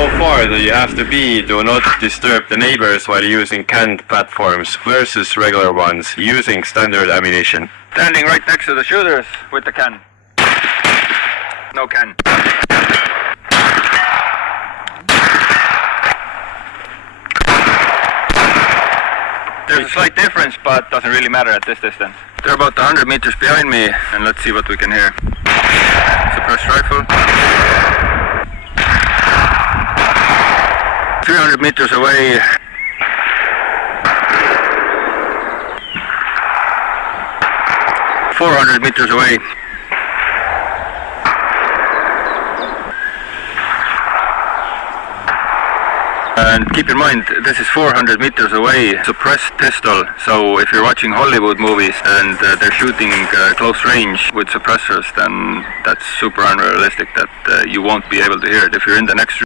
How far do you have to be to not disturb the neighbors while using canned platforms versus regular ones using standard ammunition? Standing right next to the shooters with the can. No can. There's a slight difference, but doesn't really matter at this distance. They're about 100 meters behind me, and let's see what we can hear. Suppressed rifle. 300 meters away. .400 meters away. And keep in mind, this is 400 meters away, suppressed pistol, so if you're watching Hollywood movies and they're shooting close range with suppressors, then that's super unrealistic that you won't be able to hear it. If you're in the next